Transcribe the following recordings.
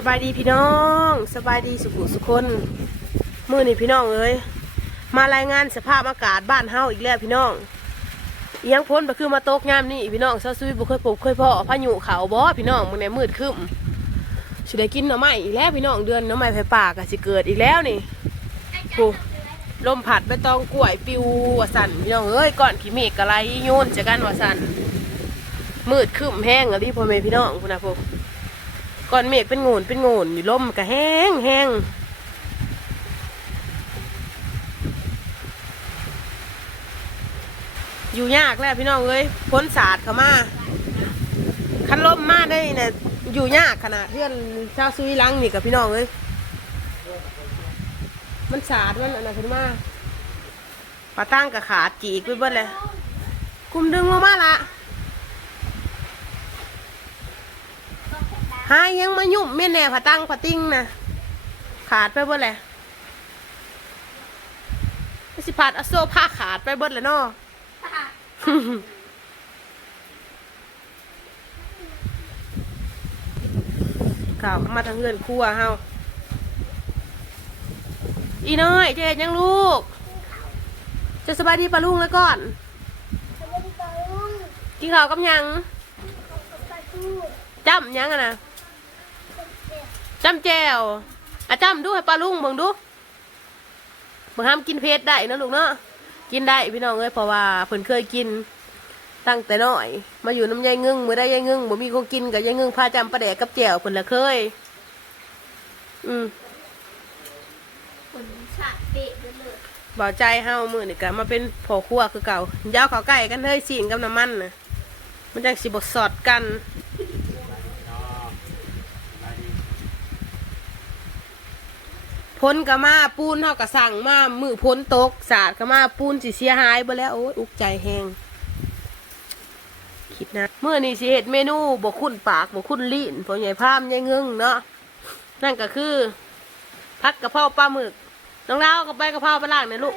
สบายดีพี่น้องสบายดีสุขุสุคนมื่อนี่พี่น้องเอ้ยมารายงานสภาพอากาศบ้านเฮาอีกแล้วพี่น้องอิหยังพ้นก็คือมาตกยามนี่พี่น้องเซาซุยบ่เคยพบเคยพ่อพายุเขาบ่พี่น้องมื้อนี้มืดคึ้มสิได้กินหน่อไม้อีกแล้วพี่น้องเดือนหน่อไม้ไฟป่าก็สิเกิดอีกแล้วนี่โอ้ลมผัดใบตองกล้วยปิววสันพี่น้องเอ้ยก่อนขี้เมฆกะไรโยนจากกันวสันมืดคึ้มแห้งอะดิพ่อแม่พี่น้องพุ่นะพวก ก่อนเมฆเป็นโงนเป็นโงนอยู่ลมก็แห้งแห้งอยู่ยากแล้วพี่น้องเอ้ยพ้นศาสตร์เข้ามาคันลมมาได้เนี่ยอยู่ยากขนาดเพื่อนชาวซุยลังนี่กับพี่น้องเอ้ยมันศาสตร์มันอะไรขึ้นมาปลาตั้งกับขาดจีกไปเบิดเลยคุมดึงลงมาละ หายังมายุ่มแม่แน่ผาตั้งผาติ้งนะขาดไปเบิดเลยไม่สิพาดเอาโซ่ผ้าขาดไปเบิดเลยเนาะข่าวเข้ามาทางเงินครัวเฮาอีน้อยเจ๊ยังลูก จะสบายดีปะลุงแล้วก่อนกินข้าวกับหยังจำหยังอะนะ จำแจวอะจำดูให้ปลาลุงเบิ่งดูเบิ่งห้ามกินเพชรได้นะลูกเนาะกินได้พี่น้องเอ้ยเพราะว่าเพิ่นเคยกิน ตั้งแต่น้อย มาอยู่น้ำยายงึ่งมือได้ยายงึ่งบ่มีของกินกับยายงึ่งพาจำปลาแดกกับแจวเพิ่นละเคย อืมคนฉาดเปะไปเลยเบาใจเฮามื้อนี่ก็มาเป็นพ่อครัวคือเก่ายาวเขาวไก่กันเฮ้ยสีนกับน้ำมันน่ะมันจังสิบ่สอดกัน พ้นก็มาปูนเท่ากับสั่งมามือพ้นตกสาดก็มาปูนสิเสียหายไปแล้วโอ้ยอุกใจแหงคิดนะเมื่อนี้สิเฮ็ดเมนูบกคุ้นปากบกคุ้นลิ้นพอใหญ่พามใหญ่เงึงเนาะนั่นก็คือพักกระเพราปลาหมึกน้องดาวก็ไปกระเพราปลาล่างเนี่ยลูก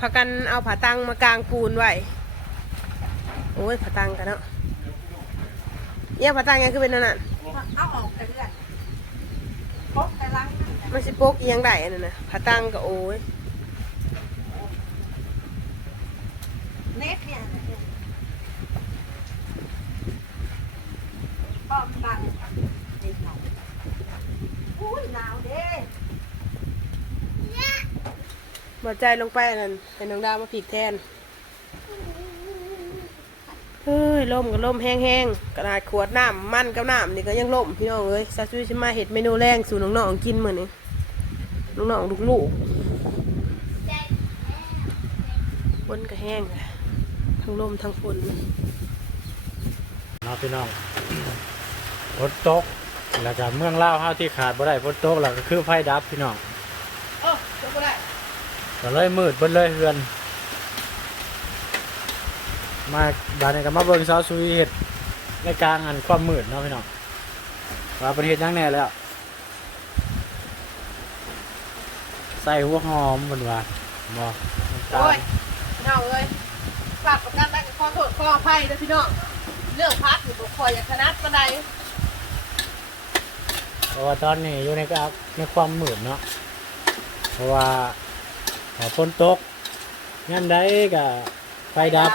พากันเอาผาตังมากางปูนไว้โอ้ยผาตังกันเนาะเยี่ยผาตังยังคือเป็นนั่นน่ะเอาออกไปเรื่อยพกไปล้าง มันสิปกเอียงได้อันนั้นนะผาตังก็โอ้ยเน็ตเนี่ยป้อมตันเด็กเขาอุ้ยหนาวเด้บ่ใจลงไปอันนั้นเป็นน้องดาวมาผิดแทน เฮ้ย ลมก็ลมแห้งๆกระดาษขวดน้ำมันกับน้ำนี่ก็ยังล่มพี่น้องเอ้ยซาซุยชิมาเห็ดเมนูแรงสู่น้องๆกินมื้อนี้น้องๆลูกใจๆฝนก็แห้งเลยทั้งลมทั้งฝนเนาะพี่น้องฝนตกแล้วก็เมืองเล่าวเฮาที่ขาดบ่ได้ฝนตกแล้วก็คือไฟดับพี่น้องโอ้ยกบ่ได้ก็เลยมืดเบิดเลยเฮือน มาบานนี้ก็มาเบิ่งสาวซุยเฮ็ดในกลางอันความมืดเนาะพี่น้องว่าประเทศยังแน่แล้ว ใส่หัวหอมเพิ่นว่าบ่น้ำตาโอ้ลยพี่น้องเอ้ยฝากประกันได้ก็ขอโทษขออภัยนะพี่น้อง เรื่องพัดอยู่บ่ค่อยอยากถนัดปานใดเพราะว่าตอนนี้อยู่ในกับในความมืดเนาะ เพราะว่าพอฝนตกงั้นได้ก็ไฟดับ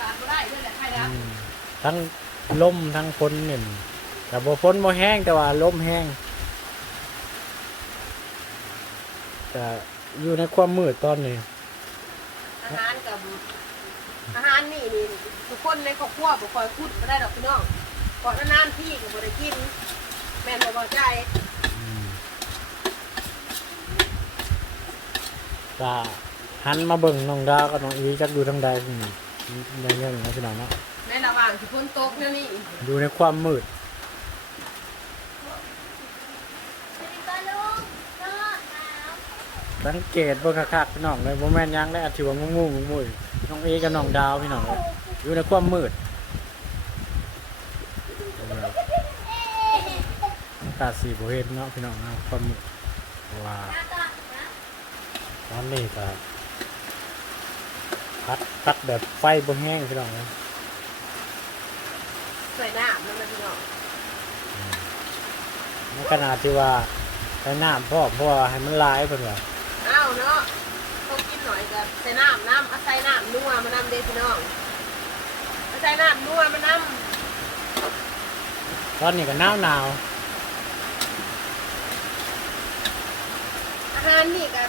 ตามบ่ได้ด้วยแหละใครดับ อืม ทั้งลมทั้งฝนนี่แต่บ่ฝนบ่แห้งแต่ว่าลมแห้งแต่อยู่ในความมืดตอนนี้ อาหารกับอาหารนี่นี่ทุกคนในครอบครัวบ่ค่อยพูดบ่ได้ดอกพี่น้องก่อนนานๆพี่ก็บ่ได้กิน แม่นบ่พอใจอืมก็หันมาเบิ่งน้องดาวกับน้องอีจักอยู่ทางใดอืมได้เรื่องนะพี่น้องเนาะในระหว่างที่ฝนตกนี่ยนี่อยู่ในความมืดสังเกตเบิ่งคักๆพี่น้องเลยบ่แม่นยังได้อาจสิว่างูๆงุยน้องเอกับน้องดาวพี่น้องเลยอยู่ในความมืดอาสีบ่เห็นเนาะพี่น้องเนาะความมืดว้าตานะตอนนี้ก็พัดพัดแบบไฟบ่แห้งพี่น้องเลย ใส่น้ำนั่นนะพี่น้องอในขนาดที่ว่าใช้น้ำพ่อเพราะว่าให้มันลายเพิ่นว่าอ้าวเนาะต้องกินหน่อยกับใส่น้ำน้ำเอาใส่น้ำนัวมานำเด้พี่น้องเอาใส่น้ำนัวมานำตอนนี้ก็หนาวหนาวอาหารนี่กับ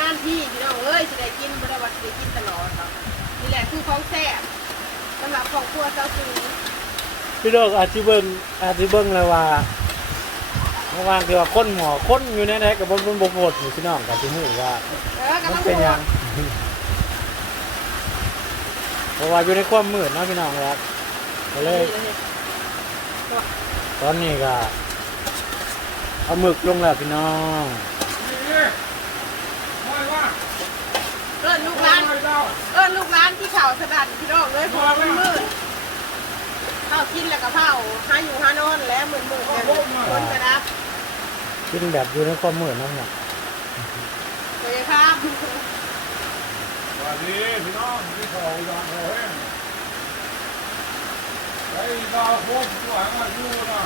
นานๆที่พี่น้องเอ้ยสิได้กินบ่ได้ว่าสิได้กินตลอดหรอก นี่แหละคือของแซ่บสำหรับครอบครัวเจ้าคือพี่น้องอาจสิเบิ่งอาจสิเบิ่งเลยว่าเมื่อวานคือว่าคนหมอคนอยู่ในไหนๆกับบนบนบกหมดอยู่พี่น้องก็สิฮู้ว่าเออกับมันน้ำเป็นหหัวยัง เพราะว่าอยู่ในความมืดเนาะพี่น้องครับก็เลยตอนนี้ก็เอาหมึกลงแล้วพี่น้อง เอิ้นลูกร้านเอิ้นลูกร้านที่เข่าสะดันพี่น้องเลยเพราะว่ามันมืดข้าวกินแล้วก็เผาหาอยู่หานอนแล้วมืดมืดๆกันคนกระดับกินแบบอยู่ในความมืดเนาะพี่น้องเลยครับสวัสดีพี่น้องที่เขาอยากเขาแห้งไอ้ดาวโคตรหวานอายุนะ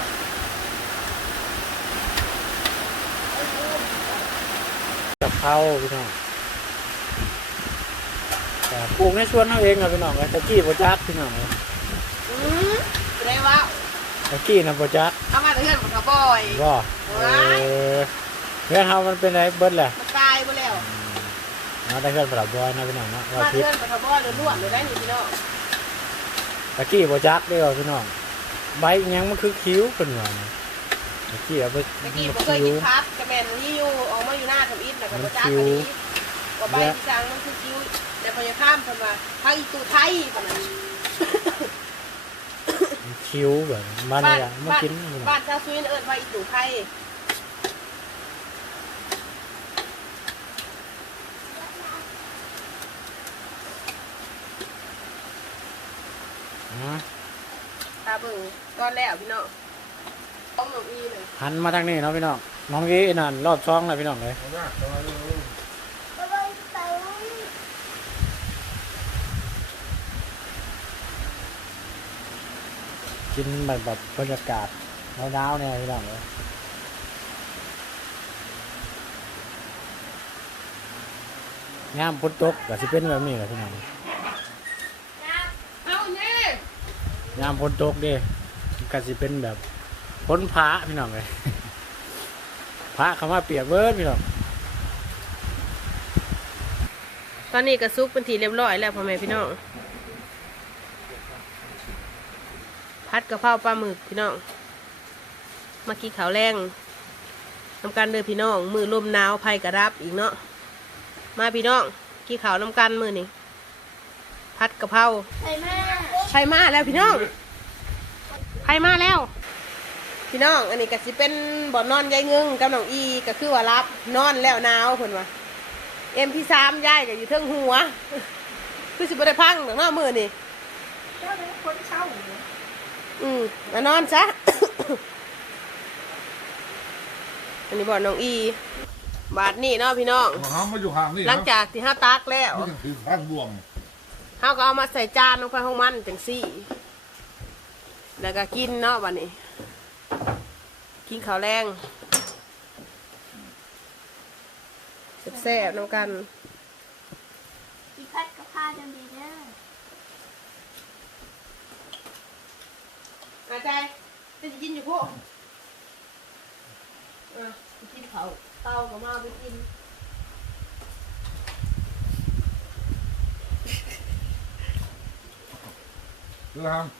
กับเพราพี่น้องแต่ ปลูกในสวนเอาเองอะพี่น้องตะกี้โปจักพี่น้องอืมจะได้ว่าตะกี้นะโปจักเอามาแต่เพื่อนของเขาบ่อยก็เออเพื่อนเฮามันเป็นไรเบิดแหละมันตายไปแล้วเอาได้เพื่อนปรับบอยนะพี่น้องเนาะว่ามาพิษเพื่อนของเขาบ่อยเลยล้วนเลยได้นี่พี่น้องตะกี้โปจักเด้อพี่น้องใบอิหยังมันคือคิ้วเป็นว่านะตะกี้เอาไปตะกี้มันบ่เคยคิ้กิวนพับกระแมนที่อยู่ออกมาอยู่หน้าทำอิฐแล้วก็มับ่นจักคิ้วอันนี้ว่าใบที่จังมันคือคิ้ว แต่พอยาข้ามเพิ่นว่าภาคอีตูไทยปานนั้นมันคิ้วแบบมันบ้าเนี่ยนมันบ้านกินพี่น้องบ้านชาวซุยนเอิ้นว่าอีตูไทยอะตาเบิ่งตอนแล้วพี่น้องต้องหนูอีเลยหันมาทางนี้เนาะพี่น้องน้องกี้นั่นรอบช่องเลยพี่น้องเลย เอาหน้าเอาหน้าเอาหน้า กินแบบแบบบรรยากาศหนาวๆเนี่ยพี่น้องเลยงามพุทตกก็สิเป็นแบบนี้แหละพี่น้องเอาเนี่ยยามฝนตกเด้ก็สิเป็นแบบพ้นพระพี่น้องเลยพระคำว่าเปียกเบิดพี่น้องตอนนี้กระซุกเป็นทีเรียบร้อยแล้วพ่อแม่พี่น้อง พัดกะเพราปลาหมึกพี่น้อง มากี้ขาวแรงน้ำกันเด้อพี่น้อง มือลมหนาวภัยกระดับอีกเนาะ มาพี่น้องกี้ขาวน้ำกันมือนี่พัดกะเพราไปแม่ไผมาแล้วพี่น้องไผมาแล้ว พี่น้อง อันนี้ก็สิเป็นบ่อนนอนยายเงึงกับน้องอีก็คือว่ารับนอนแล้วหนาวเพิ่นว่าเอ็มพี่สามยายก็อยู่เทิงหัว คือสิบ่ได้พังดอกเนาะมื้อนี่เจ้าเป็นคนเช่า อยู่อืมมานอนซะ อันนี้บ่อนน้องอี บาทนี่เนาะพี่น้องเอาหามาอยู่ห่างนี่หลังจากที่ห้าตักแล้วนี่คือข้างบวมเฮาก็เอามาใส่จานลงไปของมันจังซี่ แล้วก็กินเนาะบัดนี้ กินข้าวแรงแซ่บๆน้ำกัน อีพัดกับผ้าจังดีเด้อ อาจารย์จะกินอยู่พวกอะไปกินเขาวเตาก็มาเอาไปกินเรื่อ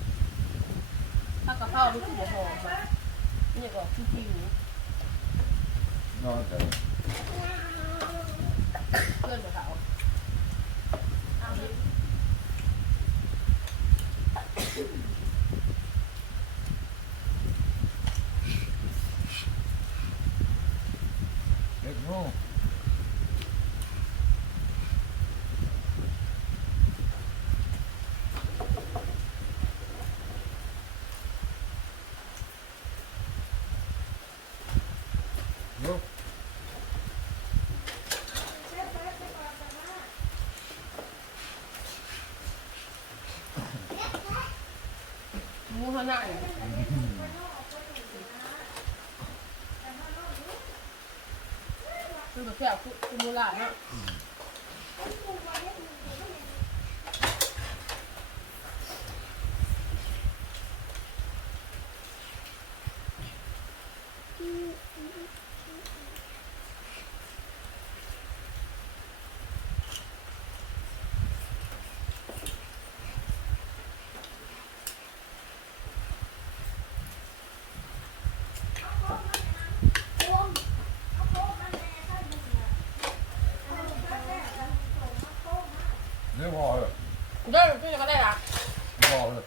แบบว่าอีกว่ายิงบ่อ้ที่ยินจะน่ะสวยมาเดี๋ยวรับละเอาเมื่อะเพื่อมอะนี่ก็ขี้ผิวนอนแต่เพื่อนกับเขาเด็กน้อง มูเขาหน้าเนี่ยคือแบบแค่คุณมูลาเนาะเดี๋ยวพอ เลยเด้อพี่ก็ได้ละพอเลย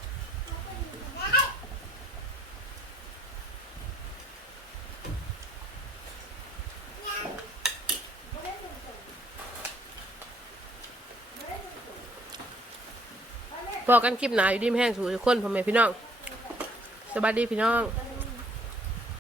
บอกกันคลิปหนาอยู่ดีไม่แห้งสู่ทุกคนพ่อแม่พี่น้องสบายดีพี่น้องไป